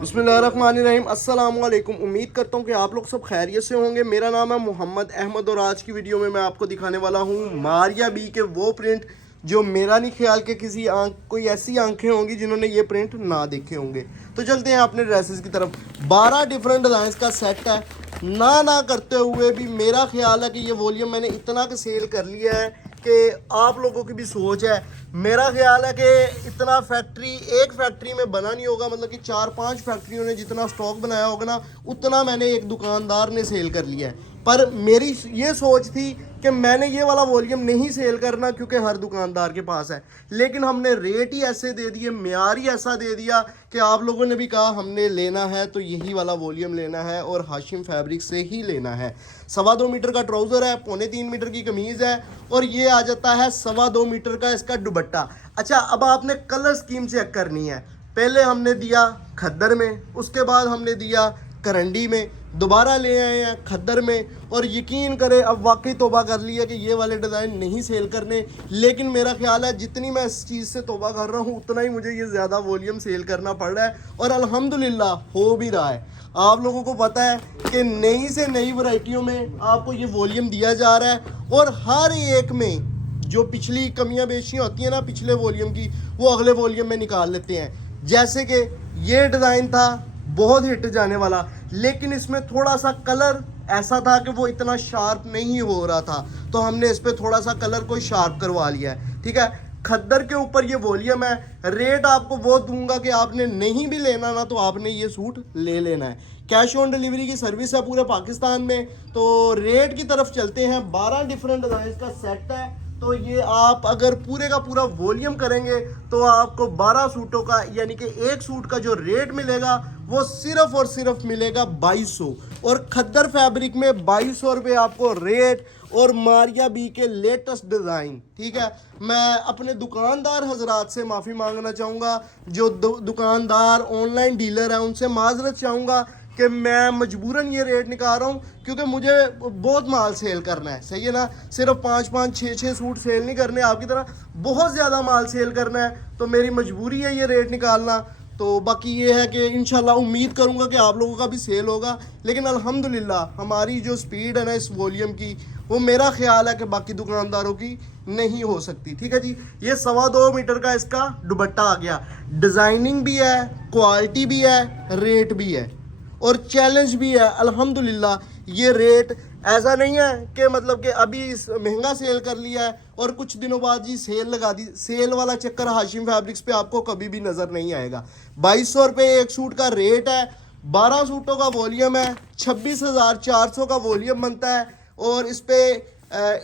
बिस्मिल्लाहिर्रहमानिर्रहीम अस्सलाम वालेकुम। उम्मीद करता हूँ कि आप लोग सब खैरियत से होंगे। मेरा नाम है मोहम्मद अहमद और आज की वीडियो में मैं आपको दिखाने वाला हूँ मारिया बी के वो प्रिंट जो मेरा नहीं ख्याल के किसी कोई ऐसी आंखें होंगी जिन्होंने ये प्रिंट ना देखे होंगे। तो चलते हैं अपने ड्रेसेस की तरफ। 12 डिफरेंट डिज़ाइंस का सेट है। ना करते हुए भी मेरा ख्याल है कि ये वॉल्यूम मैंने इतना का सेल कर लिया है कि आप लोगों की भी सोच है। मेरा ख्याल है कि इतना एक फैक्ट्री में बना नहीं होगा, मतलब कि 4-5 फैक्ट्रियों ने जितना स्टॉक बनाया होगा ना उतना मैंने एक दुकानदार ने सेल कर लिया है। पर मेरी ये सोच थी कि मैंने ये वाला वॉल्यूम नहीं सेल करना क्योंकि हर दुकानदार के पास है, लेकिन हमने रेट ही ऐसे दे दिए, म्यार ही ऐसा दे दिया कि आप लोगों ने भी कहा हमने लेना है तो यही वाला वॉल्यूम लेना है और हाशिम फैब्रिक से ही लेना है। 2.25 मीटर का ट्राउज़र है, 3.25 मीटर की कमीज़ है और ये आ जाता है 2.25 मीटर का इसका दुपट्टा। अच्छा, अब आपने कलर स्कीम चेक करनी है। पहले हमने दिया खद्दर में, उसके बाद हमने दिया करंडी में, दोबारा ले आए हैं खद्दर में। और यकीन करें अब वाकई तौबा कर लिया कि ये वाले डिज़ाइन नहीं सेल करने, लेकिन मेरा ख्याल है जितनी मैं इस चीज़ से तौबा कर रहा हूँ उतना ही मुझे ये ज़्यादा वॉल्यूम सेल करना पड़ रहा है और अल्हम्दुलिल्लाह हो भी रहा है। आप लोगों को पता है कि नई से नई वैरायटियों में आपको ये वॉल्यूम दिया जा रहा है और हर एक में जो पिछली कमियां बेशियां होती हैं ना पिछले वॉल्यूम की, वो अगले वॉल्यूम में निकाल लेते हैं। जैसे कि ये डिज़ाइन था बहुत हिट जाने वाला, लेकिन इसमें थोड़ा सा कलर ऐसा था कि वो इतना शार्प नहीं हो रहा था, तो हमने इस पर थोड़ा सा कलर को शार्प करवा लिया है। ठीक है, खद्दर के ऊपर ये वॉल्यूम है। रेट आपको वो दूंगा कि आपने नहीं भी लेना ना तो आपने ये सूट ले लेना है। कैश ऑन डिलीवरी की सर्विस है पूरे पाकिस्तान में। तो रेट की तरफ चलते हैं। 12 डिफरेंट डिज़ाइन का सेट है, तो ये आप अगर पूरे का पूरा वॉल्यूम करेंगे तो आपको 12 सूटों का यानी कि एक सूट का जो रेट मिलेगा वो सिर्फ और सिर्फ मिलेगा 2200 और खद्दर फैब्रिक में 2200 रुपये आपको रेट और मारिया बी के लेटेस्ट डिज़ाइन। ठीक है, मैं अपने दुकानदार हजरात से माफ़ी मांगना चाहूँगा, जो दुकानदार ऑनलाइन डीलर हैं उनसे माजरत चाहूँगा कि मैं मजबूरन ये रेट निकाल रहा हूँ क्योंकि मुझे बहुत माल सेल करना है। सही है ना, सिर्फ 5-5 6-6 सूट सेल नहीं करने, आपकी तरह बहुत ज़्यादा माल सेल करना है, तो मेरी मजबूरी है ये रेट निकालना। तो बाकी ये है कि इंशाल्लाह उम्मीद करूँगा कि आप लोगों का भी सेल होगा, लेकिन अल्हम्दुलिल्लाह हमारी जो स्पीड है ना इस वॉल्यूम की, वो मेरा ख्याल है कि बाकी दुकानदारों की नहीं हो सकती। ठीक है जी, ये 2.25 मीटर का इसका दुपट्टा आ गया। डिज़ाइनिंग भी है, क्वालिटी भी है, रेट भी है और चैलेंज भी है। अल्हम्दुलिल्लाह ये रेट ऐसा नहीं है कि मतलब कि अभी महंगा सेल कर लिया है और कुछ दिनों बाद जी सेल लगा दी। सेल वाला चक्कर हाशिम फैब्रिक्स पे आपको कभी भी नज़र नहीं आएगा। 2200 रुपये एक सूट का रेट है, 12 सूटों का वॉल्यूम है, 26,400 का वॉल्यूम बनता है और इस पर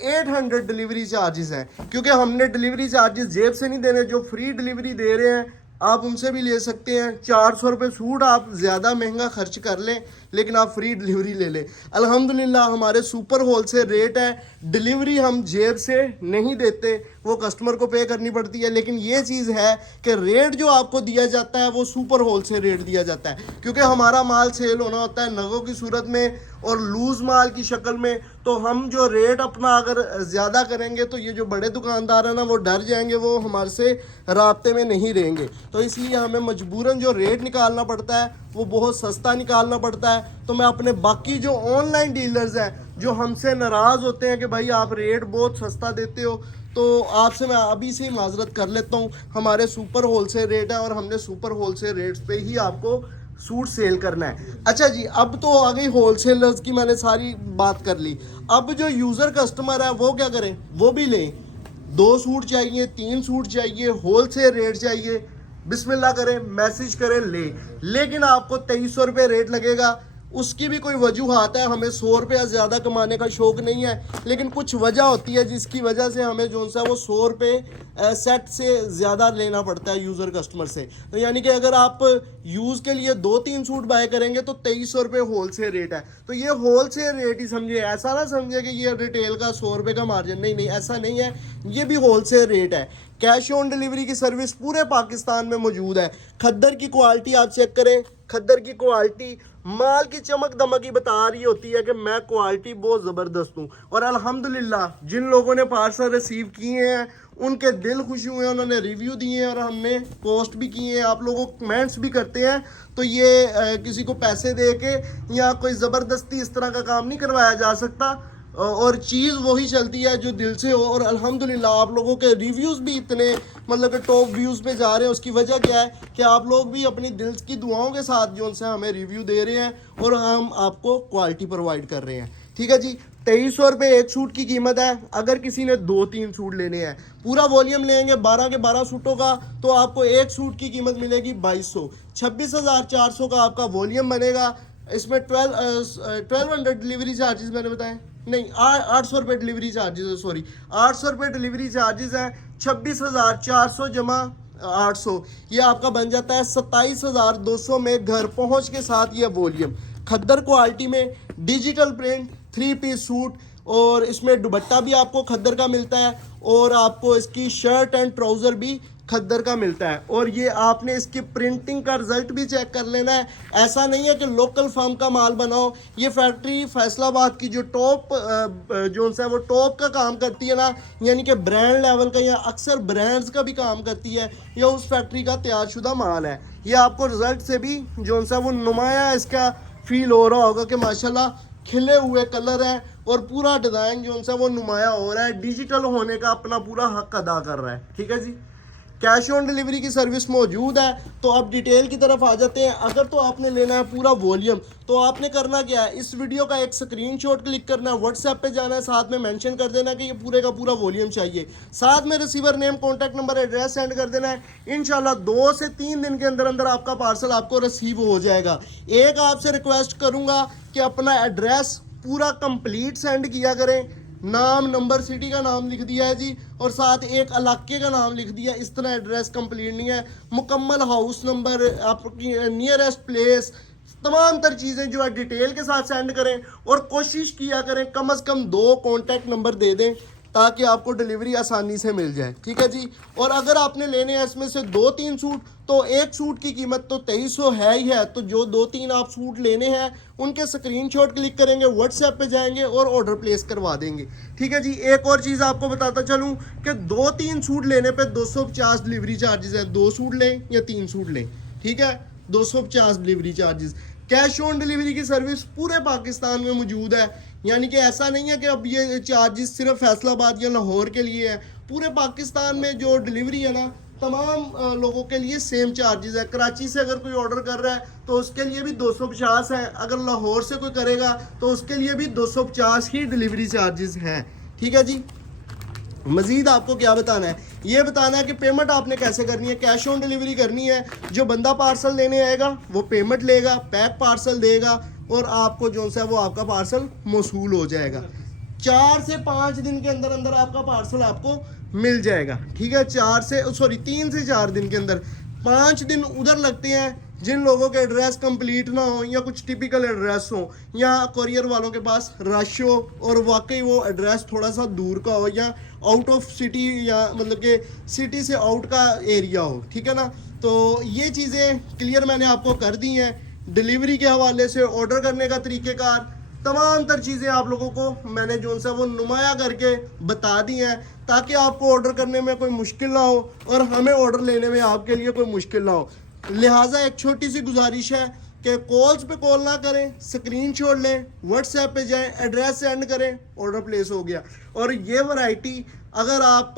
800 डिलीवरी चार्जेस हैं, क्योंकि हमने डिलीवरी चार्जेस जेब से नहीं देने। जो फ्री डिलीवरी दे रहे हैं आप उनसे भी ले सकते हैं। 400 रुपये सूट आप ज़्यादा महंगा खर्च कर लें लेकिन आप फ्री डिलीवरी ले लें। अल्हम्दुलिल्लाह हमारे सुपर होलसेल रेट है। डिलीवरी हम जेब से नहीं देते, वो कस्टमर को पे करनी पड़ती है, लेकिन ये चीज़ है कि रेट जो आपको दिया जाता है वो सुपर होलसेल रेट दिया जाता है, क्योंकि हमारा माल सेल होना होता है नगों की सूरत में और लूज़ माल की शक्ल में। तो हम जो रेट अपना अगर ज़्यादा करेंगे तो ये जो बड़े दुकानदार हैं ना वो डर जाएंगे, वो हमारे से राब्ते में नहीं रहेंगे। तो इसलिए हमें मजबूरन जो रेट निकालना पड़ता है वो बहुत सस्ता निकालना पड़ता है। तो मैं अपने बाकी जो ऑनलाइन डीलर्स हैं जो हमसे नाराज़ होते हैं कि भाई आप रेट बहुत सस्ता देते हो, तो आपसे मैं अभी से ही माजरत कर लेता हूँ। हमारे सुपर होलसेल रेट है और हमने सुपर होलसेल रेट्स पे ही आपको सूट सेल करना है। अच्छा जी, अब तो आ गई होलसेलर्स की, मैंने सारी बात कर ली। अब जो यूज़र कस्टमर है वो क्या करें, वो भी लें। 2 सूट चाहिए, 3 सूट चाहिए, होलसेल रेट चाहिए, बिस्मिल्लाह करें, मैसेज करें, लेकिन आपको 2300 रुपये रेट लगेगा। उसकी भी कोई वजूहात है, हमें 100 रुपया ज़्यादा कमाने का शौक़ नहीं है, लेकिन कुछ वजह होती है जिसकी वजह से हमें जो सा वो 100 रुपये सेट से ज़्यादा लेना पड़ता है यूज़र कस्टमर से। तो यानी कि अगर आप यूज़ के लिए 2-3 सूट बाय करेंगे तो 2300 रुपये होलसेल रेट है। तो ये होलसेल रेट ही समझे, ऐसा ना समझे कि ये रिटेल का 100 रुपये का मार्जिन, नहीं, ऐसा नहीं है, ये भी होलसेल रेट है। कैश ऑन डिलीवरी की सर्विस पूरे पाकिस्तान में मौजूद है। खद्दर की क्वालिटी आप चेक करें, खद्दर की क्वालिटी, माल की चमक दमक ही बता रही होती है कि मैं क्वालिटी बहुत ज़बरदस्त हूँ। और अल्हम्दुलिल्लाह जिन लोगों ने पार्सल रिसीव किए हैं उनके दिल खुश हुए हैं, उन्होंने रिव्यू दिए हैं और हमने पोस्ट भी किए हैं। आप लोगों को कमेंट्स भी करते हैं, तो ये किसी को पैसे दे के या कोई ज़बरदस्ती इस तरह का काम नहीं करवाया जा सकता, और चीज़ वही चलती है जो दिल से हो। और अल्हम्दुलिल्लाह आप लोगों के रिव्यूज़ भी इतने मतलब कि टॉप व्यूज़ पे जा रहे हैं। उसकी वजह क्या है कि आप लोग भी अपनी दिल की दुआओं के साथ जो उनसे हमें रिव्यू दे रहे हैं और हम आपको क्वालिटी प्रोवाइड कर रहे हैं। ठीक है जी, 2300 रुपये एक सूट की कीमत है। अगर किसी ने 2-3 सूट लेने हैं, पूरा वॉल्यूम लेंगे 12 के 12 सूटों का, तो आपको एक सूट की कीमत मिलेगी 2200। 26,400 का आपका वॉल्यूम बनेगा। इसमें 1200 डिलीवरी चार्जेस मैंने बताए नहीं, 800 रुपये डिलीवरी चार्जेस है, सॉरी 800 रुपये डिलीवरी चार्जेस हैं। 26,400 जमा 800, ये आपका बन जाता है 27,200 में घर पहुंच के साथ ये वॉल्यूम। खद्दर क्वालिटी में डिजिटल प्रिंट 3 पीस सूट, और इसमें दुपट्टा भी आपको खद्दर का मिलता है और आपको इसकी शर्ट एंड ट्राउज़र भी खद्दर का मिलता है। और ये आपने इसकी प्रिंटिंग का रिजल्ट भी चेक कर लेना है। ऐसा नहीं है कि लोकल फर्म का माल बनाओ, ये फैक्ट्री फैसलाबाद की जो टॉप जो है वो टॉप का काम करती है ना, यानी कि ब्रांड लेवल का या अक्सर ब्रांड्स का भी काम करती है, या उस फैक्ट्री का तैयारशुदा माल है। ये आपको रिजल्ट से भी जो है वो नुमाया इसका फील हो रहा होगा कि माशाल्लाह खिले हुए कलर है और पूरा डिज़ाइन जो है वो नुमाया हो रहा है, डिजिटल होने का अपना पूरा हक अदा कर रहा है। ठीक है जी, कैश ऑन डिलीवरी की सर्विस मौजूद है। तो अब डिटेल की तरफ आ जाते हैं। अगर तो आपने लेना है पूरा वॉल्यूम, तो आपने करना क्या है, इस वीडियो का एक स्क्रीनशॉट क्लिक करना है, व्हाट्सएप पे जाना है, साथ में मेंशन कर देना कि ये पूरे का पूरा वॉल्यूम चाहिए, साथ में receiver name, contact number, address send कर देना है। इंशाल्लाह 2 से 3 दिन के अंदर अंदर आपका पार्सल आपको रिसीव हो जाएगा। एक आपसे रिक्वेस्ट करूँगा कि अपना एड्रेस पूरा कंप्लीट सेंड किया करें, नाम, नंबर, सिटी का नाम लिख दिया है जी, और साथ एक इलाके का नाम लिख दिया। इस तरह एड्रेस कंप्लीट नहीं है, मुकम्मल हाउस नंबर, आपकी नियरेस्ट प्लेस, तमाम तर चीज़ें जो है डिटेल के साथ सेंड करें। और कोशिश किया करें कम से कम 2 कॉन्टैक्ट नंबर दे दें ताकि आपको डिलीवरी आसानी से मिल जाए। ठीक है जी, और अगर आपने लेने हैं इसमें से 2-3 सूट, तो एक सूट की कीमत तो 2300 है ही है। तो जो 2-3 आप सूट लेने हैं उनके स्क्रीनशॉट क्लिक करेंगे, व्हाट्सएप पे जाएंगे और ऑर्डर प्लेस करवा देंगे। ठीक है जी, एक और चीज़ आपको बताता चलूँ कि 2-3 सूट लेने पे 250 डिलीवरी चार्जेस है। 2 सूट लें या 3 सूट लें, ठीक है, 250 delivery charges. Cash on delivery की सर्विस पूरे पाकिस्तान में मौजूद है, यानी कि ऐसा नहीं है कि अब ये चार्जेस सिर्फ फैसलाबाद या लाहौर के लिए है। पूरे पाकिस्तान में जो डिलीवरी है ना, तमाम लोगों के लिए सेम चार्जेस है। कराची से अगर कोई ऑर्डर कर रहा है तो उसके लिए भी 250 है, अगर लाहौर से कोई करेगा तो उसके लिए भी 250 ही डिलीवरी चार्जेस हैं। ठीक है जी, मज़ीद आपको क्या बताना है, ये बताना है कि पेमेंट आपने कैसे करनी है। कैश ऑन डिलीवरी करनी है, जो बंदा पार्सल लेने आएगा वो पेमेंट लेगा, पैक पार्सल देगा और आपको जो है वो आपका पार्सल मौसूल हो जाएगा। 4 से 5 दिन के अंदर अंदर आपका पार्सल आपको मिल जाएगा। ठीक है, 3 से 4 दिन के अंदर। 5 दिन उधर लगते हैं जिन लोगों के एड्रेस कंप्लीट ना हो या कुछ टिपिकल एड्रेस हो या कोरियर वालों के पास रश हो और वाकई वो एड्रेस थोड़ा सा दूर का हो या आउट ऑफ सिटी या मतलब कि सिटी से आउट का एरिया हो। ठीक है ना, तो ये चीज़ें क्लियर मैंने आपको कर दी हैं। डिलीवरी के हवाले से, ऑर्डर करने का तरीक़ेकार, तमाम तर चीज़ें आप लोगों को मैंने जो सा वो नुमाया करके बता दी हैं ताकि आपको ऑर्डर करने में कोई मुश्किल ना हो और हमें ऑर्डर लेने में आपके लिए कोई मुश्किल ना हो। लिहाजा एक छोटी सी गुजारिश है कि कॉल्स पे कॉल ना करें, स्क्रीनशॉट लें, व्हाट्सएप पे जाएं, एड्रेस सेंड करें, ऑर्डर प्लेस हो गया। और ये वैरायटी अगर आप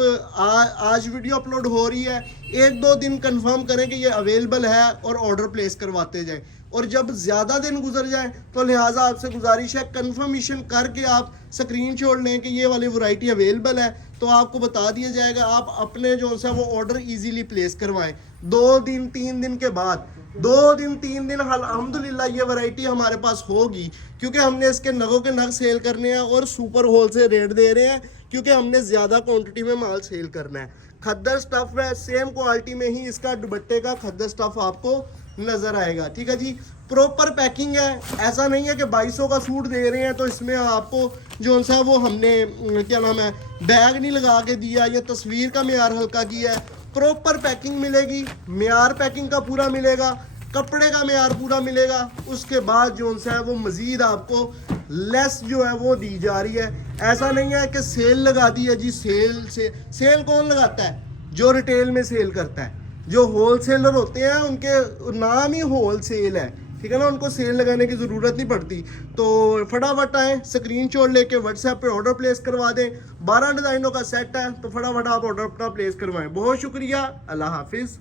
आज वीडियो अपलोड हो रही है, 1-2 दिन कंफर्म करें कि ये अवेलेबल है और ऑर्डर प्लेस करवाते जाएं। और जब ज़्यादा दिन गुजर जाए तो लिहाजा आपसे गुजारिश है कंफर्मेशन करके आप स्क्रीनशॉट लें कि ये वाली वैरायटी अवेलेबल है, तो आपको बता दिया जाएगा। आप अपने जो सा वो ऑर्डर इजीली प्लेस करवाएं। 2 दिन 3 दिन के बाद, 2 दिन 3 दिन अल्हम्दुलिल्लाह ये वैरायटी हमारे पास होगी, क्योंकि हमने इसके नगों के नग सेल करने हैं और सुपर होल से रेट दे रहे हैं, क्योंकि हमने ज़्यादा क्वांटिटी में माल सेल करना है। खद्दर स्टफ़ है, सेम क्वालिटी में ही इसका दुपट्टे का खद्दर स्टफ़ आपको नज़र आएगा। ठीक है जी, प्रॉपर पैकिंग है। ऐसा नहीं है कि 2200 का सूट दे रहे हैं तो इसमें आपको जो सा वो हमने क्या नाम है बैग नहीं लगा के दिया या तस्वीर का मेयार हल्का किया है। प्रॉपर पैकिंग मिलेगी, मेयार पैकिंग का पूरा मिलेगा। कपड़े का मेयार पूरा मिलेगा। उसके बाद जो उनसे है वो मज़ीद आपको लेस जो है वो दी जा रही है। ऐसा नहीं है कि सेल लगा दी है जी, सेल कौन लगाता है? जो रिटेल में सेल करता है, जो होल सेलर होते हैं उनके नाम ही होल सेल है, ठीक है ना, उनको सेल लगाने की ज़रूरत नहीं पड़ती। तो फटाफट आएँ, स्क्रीनशॉट लेके व्हाट्सएप पे ऑर्डर प्लेस करवा दें। 12 डिज़ाइनों का सेट है, तो फटाफट आप ऑर्डर अपना प्लेस करवाएं। बहुत शुक्रिया, अल्लाह हाफिज़।